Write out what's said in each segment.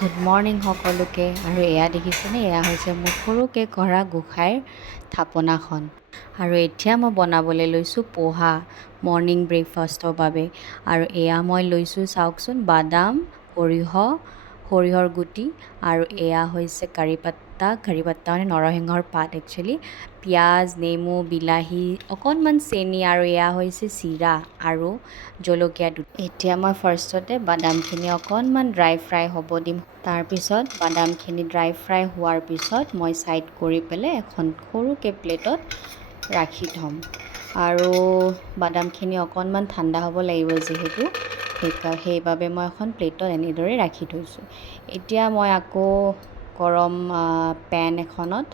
Good morning সকলোকে। আৰু এয়া দেখিছেনে, এয়া হৈছে মোৰ সৰুকৈ গঢ়া গোঁসাইৰ থাপনাখন। আৰু এতিয়া মই বনাবলৈ লৈছোঁ পোহা মৰ্ণিং ব্ৰেকফাষ্টৰ বাবে। আৰু এয়া মই লৈছোঁ চাওকচোন, বাদাম, সৰিয়হৰ গুটি, আৰু এয়া হৈছে কাৰি পাত্তা মানে নৰসিংহৰ পাত একচুৱেলি, পিঁয়াজ, নেমু, বিলাহী, অকণমান চেনি, আৰু এয়া হৈছে চিৰা আৰু জলকীয়া দুটা। এতিয়া মই ফাৰ্ষ্টতে বাদামখিনি অকণমান ড্ৰাই ফ্ৰাই হ'ব দিম। তাৰপিছত বাদামখিনি ড্ৰাই ফ্ৰাই হোৱাৰ পিছত মই ছাইড কৰি পেলাই এখন সৰুকৈ প্লেটত ৰাখি থ'ম। আৰু বাদামখিনি অকণমান ঠাণ্ডা হ'ব লাগিব যিহেতু, সেইবাবে মই এখন প্লেটত এনেদৰে ৰাখি থৈছোঁ। এতিয়া মই আকৌ গৰম পেন এখনত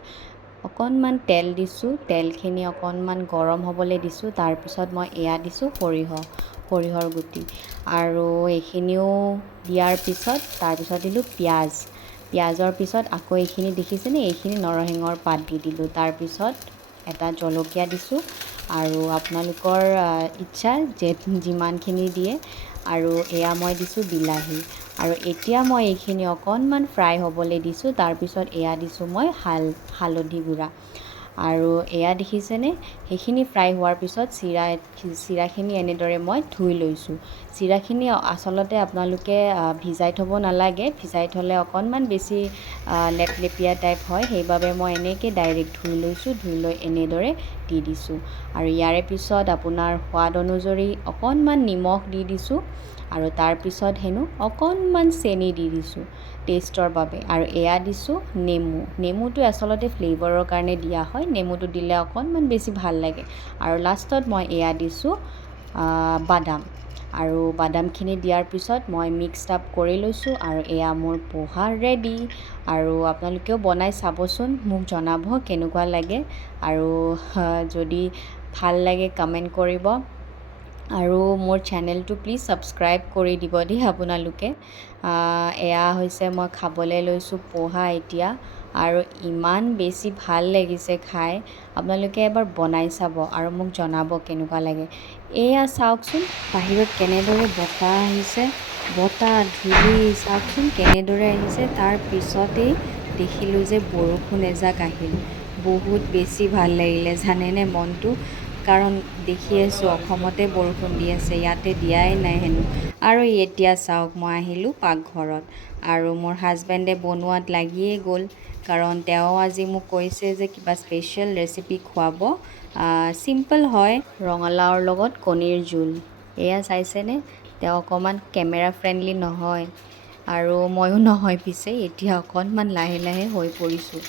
অকণমান তেল দিছোঁ। তেলখিনি অকণমান গৰম হ'বলৈ দিছোঁ। তাৰপিছত মই এয়া দিছোঁ সৰিয়হৰ গুটি, আৰু এইখিনিও দিয়াৰ পিছত তাৰপিছত দিলোঁ পিঁয়াজৰ পিছত আকৌ এইখিনি দেখিছেনে, এইখিনি নৰসিংহৰ পাত দি দিলোঁ। তাৰপিছত এটা জলকীয়া দিছোঁ, আৰু আপোনালোকৰ ইচ্ছা যিমানখিনি দিয়ে। আৰু এয়া মই দিছোঁ বিলাহী, আৰু এতিয়া মই এইখিনি অকণমান ফ্ৰাই হ'বলৈ দিছোঁ। তাৰপিছত এয়া দিছোঁ মই হালধি গুড়া, আৰু এয়া দেখিছেনে, সেইখিনি ফ্ৰাই হোৱাৰ পিছত চিৰাখিনি এনেদৰে মই ধুই লৈছোঁ। চিৰাখিনি আচলতে আপোনালোকে ভিজাই থ'ব নালাগে, ভিজাই থ'লে অকণমান বেছি লেপলেপীয়া টাইপ হয়। সেইবাবে মই এনেকৈ ডাইৰেক্ট ধুই লৈছোঁ, ধুই লৈ এনেদৰে দি দিছোঁ। আৰু ইয়াৰে পিছত আপোনাৰ সোৱাদ অনুযায়ী অকণমান নিমখ দি দিছোঁ, আৰু তাৰপিছত অকণমান চেনি দি দিছোঁ টেষ্টৰ বাবে। আৰু এয়া দিছোঁ নেমুটো আচলতে ফ্লেভাৰৰ কাৰণে দিয়া হয়, নেমুটো দিলে অকণমান বেছি ভাল লাগে। আৰু লাষ্টত মই এয়া দিছোঁ বাদাম, আৰু বাদামখিনি দিয়াৰ পিছত মই মিক্সড আপ কৰি লৈছোঁ। আৰু এয়া মোৰ পোহা ৰেডি। আৰু আপোনালোকেও বনাই চাবচোন, মোক জনাব কেনেকুৱা লাগে, আৰু যদি ভাল লাগে কমেণ্ট কৰিব, আৰু মোৰ চেনেলটো প্লিজ ছাবস্ক্ৰাইব কৰি দিব দেই আপোনালোকে। এয়া হৈছে মই খাবলৈ লৈছোঁ পোহা এতিয়া, আৰু ইমান বেছি ভাল লাগিছে খাই। আপোনালোকে এবাৰ বনাই চাব আৰু মোক জনাব কেনেকুৱা লাগে। এয়া চাওকচোন বাহিৰত কেনেদৰে বতাহ আহিছে, বতাহ ধূলি চাওকচোন কেনেদৰে আহিছে। তাৰপিছতেই দেখিলোঁ যে বৰষুণ এজাক আহিল। বহুত বেছি ভাল লাগিলে জানেনে মনটো, কাৰণ দেখি আছোঁ অসমতে বৰষুণ দি আছে, ইয়াতে দিয়াই নাই হেনো। আৰু এতিয়া চাওক, মই আহিলোঁ পাকঘৰত, আৰু মোৰ হাজবেণ্ডে বনোৱাত লাগিয়ে গ'ল, কাৰণ তেওঁ আজি মোক কৈছে যে কিবা স্পেচিয়েল ৰেচিপি খুৱাব। চিম্পল হয়, ৰঙালাওৰ লগত কণীৰ জোল। এয়া চাইছেনে, তেওঁ অকণমান কেমেৰা ফ্ৰেণ্ডলি নহয়, আৰু ময়ো নহয় পিছে। এতিয়া অকণমান লাহে লাহে হৈ পৰিছোঁ।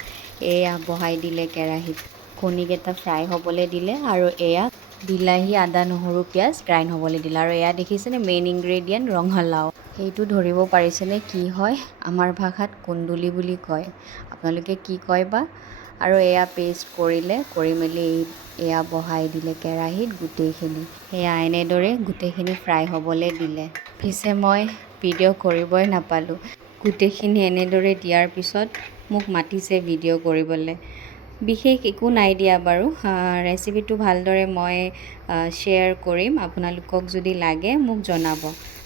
এয়া বহাই দিলে কেৰাহীত, কণীকেইটা ফ্ৰাই হ'বলৈ দিলে, আৰু এয়া বিলাহী, আদা, নহৰু, পিঁয়াজ গ্ৰাইণ্ড হ'বলৈ দিলে। আৰু এয়া দেখিছেনে, মেইন ইনগ্ৰেডিয়েণ্ট ৰঙালাও। সেইটো ধৰিব পাৰিছেনে কি হয়? আমাৰ ভাষাত কুন্দুলি বুলি কয়, আপোনালোকে কি কয় বা? আৰু এয়া পেষ্ট কৰি মেলি এয়া বহাই দিলে কেৰাহীত গোটেইখিনি। এয়া এনেদৰে গোটেইখিনি ফ্ৰাই হ'বলৈ দিলে। পিছে মই ভিডিঅ' কৰিবই নাপালোঁ। গোটেইখিনি এনেদৰে দিয়াৰ পিছত মোক মাতিছে ভিডিঅ' কৰিবলৈ। বিশেষ একো নাই দিয়া বাৰু, ৰেচিপিটো ভালদৰে মই শ্বেয়াৰ কৰিম, আপোনালোকক যদি লাগে মোক জনাব।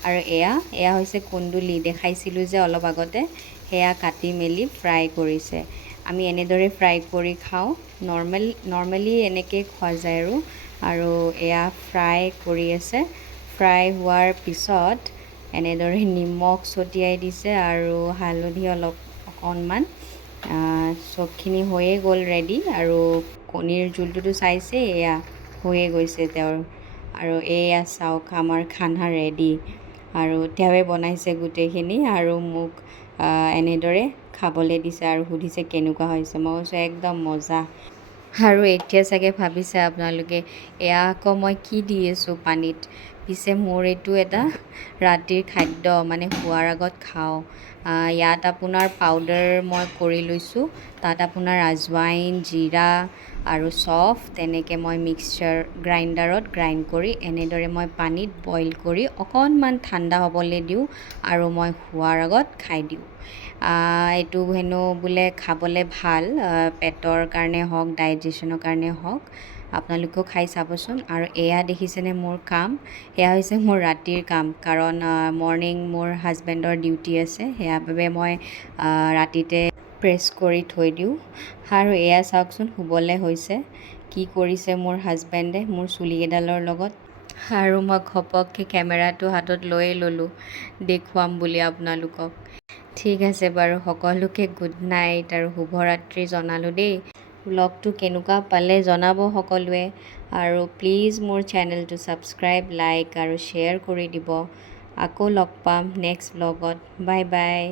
আৰু এয়া হৈছে কুন্দুলি, দেখাইছিলোঁ যে অলপ আগতে, সেয়া কাটি মেলি ফ্ৰাই কৰিছে। আমি এনেদৰে ফ্ৰাই কৰি খাওঁ, নৰ্মেলি এনেকৈ খোৱা যায়। আৰু এয়া ফ্ৰাই কৰি আছে। ফ্ৰাই হোৱাৰ পিছত এনেদৰে নিমখ ছটিয়াই দিছে, আৰু হালধি অকণমান। চবখিনি হৈয়ে গ'ল ৰেডি। আৰু কণীৰ জোলটোতো চাইছে, এয়া হৈয়ে গৈছে তেওঁৰ। আৰু এয়া চাওক, আমাৰ খানা ৰেডি। আৰু তেওঁৱে বনাইছে গোটেইখিনি, আৰু মোক এনেদৰে খাবলৈ দিছে, আৰু সুধিছে কেনেকুৱা হৈছে। মই কৈছোঁ একদম মজা। আৰু এতিয়া চাগে ভাবিছে আপোনালোকে, এয়া আকৌ মই কি দি আছোঁ পানীত। পিছে মোৰ এইটো এটা ৰাতিৰ খাদ্য, মানে শোৱাৰ আগত খাওঁ। ইয়াত আপোনাৰ পাউডাৰ মই কৰি লৈছোঁ, তাত আপোনাৰ আজৱাইন, জিৰা আৰু চফ, তেনেকৈ মই গ্ৰাইণ্ডাৰত গ্ৰাইণ্ড কৰি এনেদৰে মই পানীত বইল কৰি অকণমান ঠাণ্ডা হ'বলৈ দিওঁ, আৰু মই শোৱাৰ আগত খাই দিওঁ। এইটো হেনো বোলে খাবলৈ ভাল, পেটৰ কাৰণে হওক, ডাইজেশ্যনৰ কাৰণে হওক। আপোনালোকেও খাই চাবচোন। আৰু এয়া দেখিছেনে মোৰ কাম, সেয়া হৈছে মোৰ ৰাতিৰ কাম, কাৰণ মৰ্ণিং মোৰ হাজবেণ্ডৰ ডিউটি আছে, সেয়া বাবে মই ৰাতিতে প্ৰেছ কৰি থৈ দিওঁ। আৰু এয়া চাওকচোন শুবলৈ হৈছে, কি কৰিছে মোৰ হাজবেণ্ডে মোৰ চুলিকেইডালৰ লগত। আৰু মই ঘপককৈ কেমেৰাটো হাতত লৈয়ে ল'লোঁ দেখুৱাম বুলি আপোনালোকক। ঠিক আছে বাৰু, সকলোকে গুড নাইট আৰু শুভৰাত্ৰি জনালোঁ দেই। ব্লগটো কেনেকুৱা পালে জনাব সকলোৱে, আৰু প্লিজ মোৰ চেনেলটো ছাবস্ক্ৰাইব, লাইক আৰু শ্বেয়াৰ কৰি দিব। আকৌ লগ পাম নেক্সট ব্লগত। Bye bye.